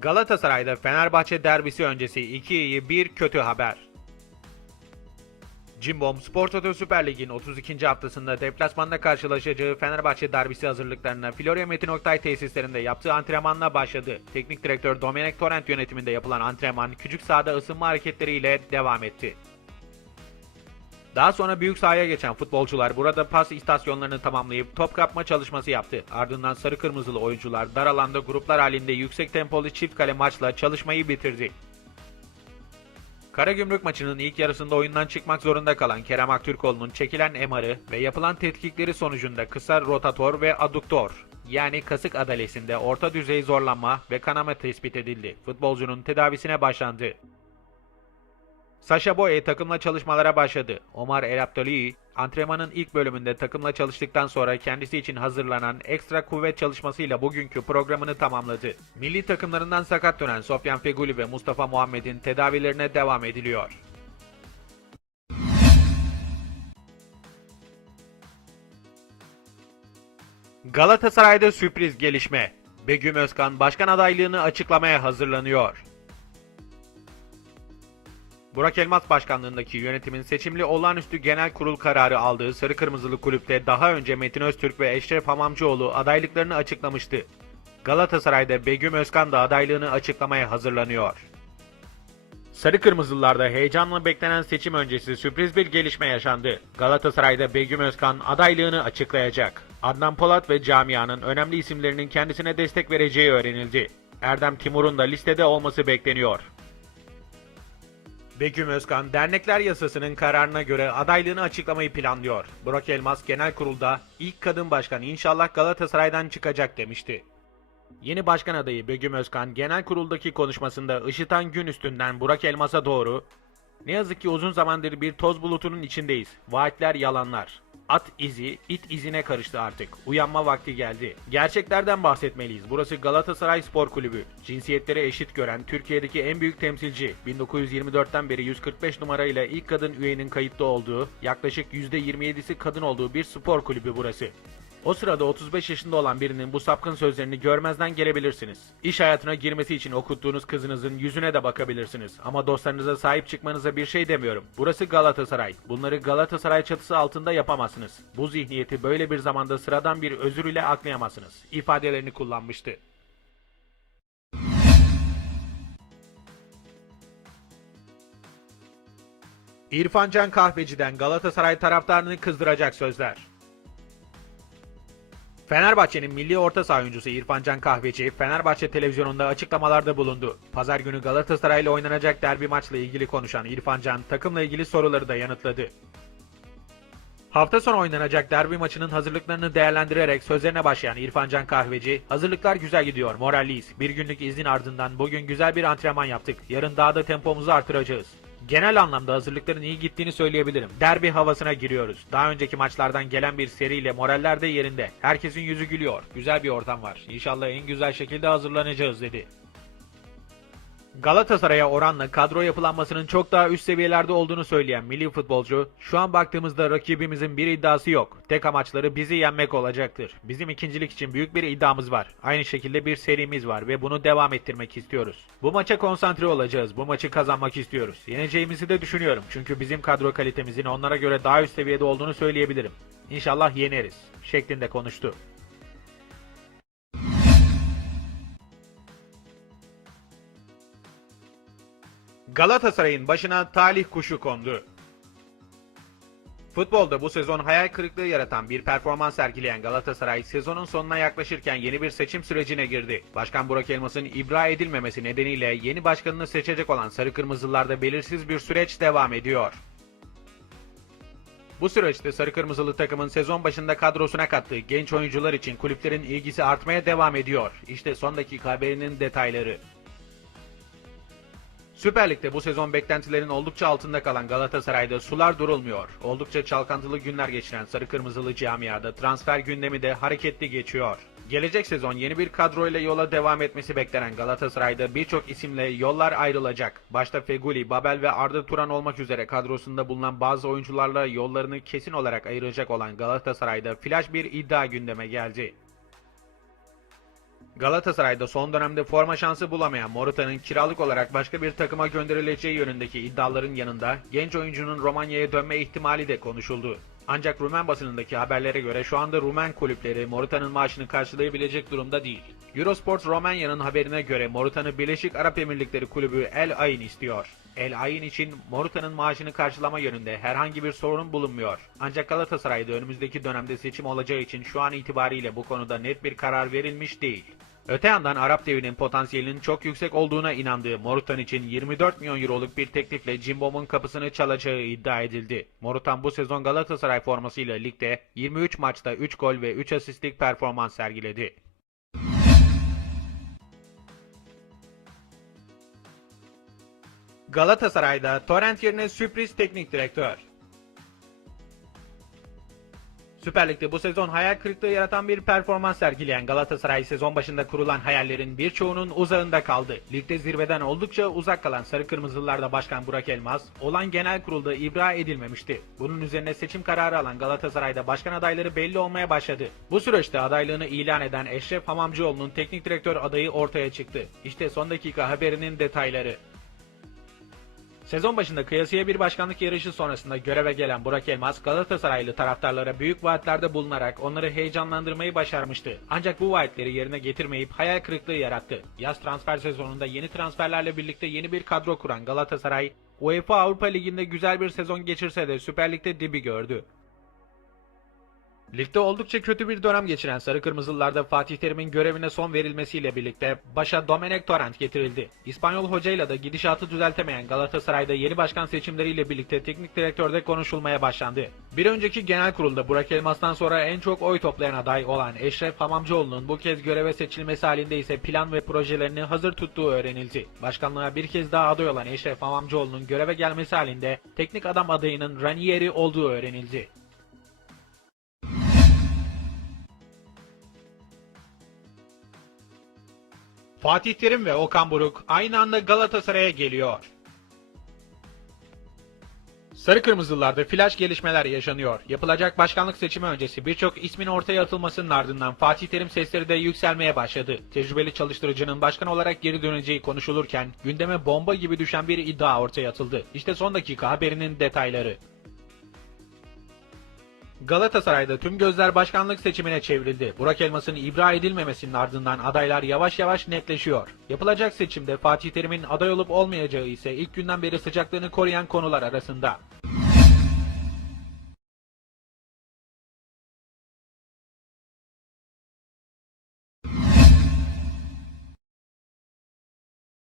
Galatasaray'da Fenerbahçe derbisi öncesi 2 iyi 1 kötü haber. Cimbom Spor Toto Süper Lig'in 32. haftasında deplasmanda karşılaşacağı Fenerbahçe derbisi hazırlıklarına Florya Metin Oktay tesislerinde yaptığı antrenmanla başladı. Teknik direktör Domenek Torrent yönetiminde yapılan antrenman küçük sahada ısınma hareketleriyle devam etti. Daha sonra büyük sahaya geçen futbolcular burada pas istasyonlarını tamamlayıp top kapma çalışması yaptı. Ardından sarı kırmızılı oyuncular dar alanda gruplar halinde yüksek tempolu çift kale maçla çalışmayı bitirdi. Karagümrük maçının ilk yarısında oyundan çıkmak zorunda kalan Kerem Aktürkoğlu'nun çekilen MR'ı ve yapılan tetkikleri sonucunda kısa rotator ve aduktor yani kasık adalesinde orta düzey zorlanma ve kanama tespit edildi. Futbolcunun tedavisine başlandı. Sasha Boye takımla çalışmalara başladı. Omar El Abdali, antrenmanın ilk bölümünde takımla çalıştıktan sonra kendisi için hazırlanan ekstra kuvvet çalışmasıyla bugünkü programını tamamladı. Milli takımlarından sakat dönen Sofyan Feguli ve Mustafa Muhammed'in tedavilerine devam ediliyor. Galatasaray'da sürpriz gelişme. Begüm Özkan başkan adaylığını açıklamaya hazırlanıyor. Burak Elmas başkanlığındaki yönetimin seçimli olağanüstü genel kurul kararı aldığı Sarı Kırmızılı kulüpte daha önce Metin Öztürk ve Eşref Hamamcıoğlu adaylıklarını açıklamıştı. Galatasaray'da Begüm Özkan da adaylığını açıklamaya hazırlanıyor. Sarı Kırmızılılarda heyecanla beklenen seçim öncesi sürpriz bir gelişme yaşandı. Galatasaray'da Begüm Özkan adaylığını açıklayacak. Adnan Polat ve camianın önemli isimlerinin kendisine destek vereceği öğrenildi. Erdem Timur'un da listede olması bekleniyor. Begüm Özkan, dernekler yasasının kararına göre adaylığını açıklamayı planlıyor. Burak Elmas genel kurulda ilk kadın başkan inşallah Galatasaray'dan çıkacak demişti. Yeni başkan adayı Begüm Özkan genel kuruldaki konuşmasında ışıtan gün üstünden Burak Elmas'a doğru ne yazık ki uzun zamandır bir toz bulutunun içindeyiz. Vaatler yalanlar. At izi, it izine karıştı artık. Uyanma vakti geldi. Gerçeklerden bahsetmeliyiz. Burası Galatasaray Spor Kulübü. Cinsiyetleri eşit gören Türkiye'deki en büyük temsilci. 1924'ten beri 145 numarayla ilk kadın üyenin kayıtlı olduğu, yaklaşık %27'si kadın olduğu bir spor kulübü burası. O sırada 35 yaşında olan birinin bu sapkın sözlerini görmezden gelebilirsiniz. İş hayatına girmesi için okuttuğunuz kızınızın yüzüne de bakabilirsiniz. Ama dostlarınıza sahip çıkmanıza bir şey demiyorum. Burası Galatasaray. Bunları Galatasaray çatısı altında yapamazsınız. Bu zihniyeti böyle bir zamanda sıradan bir özür ile aklayamazsınız. ifadelerini kullanmıştı. İrfan Can Kahveci'den Galatasaray taraftarını kızdıracak sözler. Fenerbahçe'nin milli orta saha oyuncusu İrfan Can Kahveci, Fenerbahçe televizyonunda açıklamalarda bulundu. Pazar günü Galatasaray ile oynanacak derbi maçla ilgili konuşan İrfan Can, takımla ilgili soruları da yanıtladı. Hafta sonu oynanacak derbi maçının hazırlıklarını değerlendirerek sözlerine başlayan İrfan Can Kahveci, hazırlıklar güzel gidiyor, moralliyiz. Bir günlük izin ardından bugün güzel bir antrenman yaptık. Yarın daha da tempomuzu artıracağız. Genel anlamda hazırlıkların iyi gittiğini söyleyebilirim. Derbi havasına giriyoruz. Daha önceki maçlardan gelen bir seriyle moraller de yerinde. Herkesin yüzü gülüyor. Güzel bir ortam var. İnşallah en güzel şekilde hazırlanacağız dedi. Galatasaray'a oranla kadro yapılanmasının çok daha üst seviyelerde olduğunu söyleyen milli futbolcu, şu an baktığımızda rakibimizin bir iddiası yok. Tek amaçları bizi yenmek olacaktır. Bizim ikincilik için büyük bir iddiamız var. Aynı şekilde bir serimiz var ve bunu devam ettirmek istiyoruz. Bu maça konsantre olacağız. Bu maçı kazanmak istiyoruz. Yeneceğimizi de düşünüyorum. Çünkü bizim kadro kalitemizin onlara göre daha üst seviyede olduğunu söyleyebilirim. İnşallah yeneriz. Şeklinde konuştu. Galatasaray'ın başına talih kuşu kondu. Futbolda bu sezon hayal kırıklığı yaratan bir performans sergileyen Galatasaray sezonun sonuna yaklaşırken yeni bir seçim sürecine girdi. Başkan Burak Elmas'ın ibra edilmemesi nedeniyle yeni başkanını seçecek olan Sarı Kırmızılarda belirsiz bir süreç devam ediyor. Bu süreçte Sarı Kırmızılı takımın sezon başında kadrosuna kattığı genç oyuncular için kulüplerin ilgisi artmaya devam ediyor. İşte son dakika haberinin detayları. Süper Lig'de bu sezon beklentilerin oldukça altında kalan Galatasaray'da sular durulmuyor. Oldukça çalkantılı günler geçiren Sarı Kırmızılı camiada transfer gündemi de hareketli geçiyor. Gelecek sezon yeni bir kadroyla yola devam etmesi beklenen Galatasaray'da birçok isimle yollar ayrılacak. Başta Feguli, Babel ve Arda Turan olmak üzere kadrosunda bulunan bazı oyuncularla yollarını kesin olarak ayıracak olan Galatasaray'da flash bir iddia gündeme geldi. Galatasaray'da son dönemde forma şansı bulamayan Morata'nın kiralık olarak başka bir takıma gönderileceği yönündeki iddiaların yanında genç oyuncunun Romanya'ya dönme ihtimali de konuşuldu. Ancak Rumen basınındaki haberlere göre şu anda Rumen kulüpleri Morata'nın maaşını karşılayabilecek durumda değil. Eurosport Romanya'nın haberine göre Morata'nı Birleşik Arap Emirlikleri kulübü El Ain istiyor. El Ain için Morata'nın maaşını karşılama yönünde herhangi bir sorun bulunmuyor. Ancak Galatasaray'da önümüzdeki dönemde seçim olacağı için şu an itibariyle bu konuda net bir karar verilmiş değil. Öte yandan Arap devinin potansiyelinin çok yüksek olduğuna inandığı Morutan için 24 milyon euroluk bir teklifle Cimbom'un kapısını çalacağı iddia edildi. Morutan bu sezon Galatasaray formasıyla ligde 23 maçta 3 gol ve 3 asistlik performans sergiledi. Galatasaray'da Torrent yerine sürpriz teknik direktör. Süper Lig'de bu sezon hayal kırıklığı yaratan bir performans sergileyen Galatasaray sezon başında kurulan hayallerin birçoğunun uzağında kaldı. Ligde zirveden oldukça uzak kalan Sarı Kırmızılılarda Başkan Burak Elmaz, olan genel kurulda ibra edilmemişti. Bunun üzerine seçim kararı alan Galatasaray'da başkan adayları belli olmaya başladı. Bu süreçte adaylığını ilan eden Eşref Hamamcıoğlu'nun teknik direktör adayı ortaya çıktı. İşte son dakika haberinin detayları. Sezon başında kıyasıya bir başkanlık yarışı sonrasında göreve gelen Burak Elmas Galatasaraylı taraftarlara büyük vaatlerde bulunarak onları heyecanlandırmayı başarmıştı. Ancak bu vaatleri yerine getirmeyip hayal kırıklığı yarattı. Yaz transfer sezonunda yeni transferlerle birlikte yeni bir kadro kuran Galatasaray, UEFA Avrupa Ligi'nde güzel bir sezon geçirse de Süper Lig'de dibi gördü. Ligde oldukça kötü bir dönem geçiren Sarı Kırmızılılarda Fatih Terim'in görevine son verilmesiyle birlikte başa Domenech Torrent getirildi. İspanyol hocayla da gidişatı düzeltemeyen Galatasaray'da yeni başkan seçimleriyle birlikte teknik direktörde konuşulmaya başlandı. Bir önceki genel kurulda Burak Elmas'tan sonra en çok oy toplayan aday olan Eşref Hamamcıoğlu'nun bu kez göreve seçilmesi halinde ise plan ve projelerini hazır tuttuğu öğrenildi. Başkanlığa bir kez daha aday olan Eşref Hamamcıoğlu'nun göreve gelmesi halinde teknik adam adayının Ranieri olduğu öğrenildi. Fatih Terim ve Okan Buruk aynı anda Galatasaray'a geliyor. Sarı Kırmızılılarda flash gelişmeler yaşanıyor. Yapılacak başkanlık seçimi öncesi birçok ismin ortaya atılmasının ardından Fatih Terim sesleri de yükselmeye başladı. Tecrübeli çalıştırıcının başkan olarak geri döneceği konuşulurken gündeme bomba gibi düşen bir iddia ortaya atıldı. İşte son dakika haberinin detayları. Galatasaray'da tüm gözler başkanlık seçimine çevrildi. Burak Elmas'ın ibra edilmemesinin ardından adaylar yavaş yavaş netleşiyor. Yapılacak seçimde Fatih Terim'in aday olup olmayacağı ise ilk günden beri sıcaklığını koruyan konular arasında.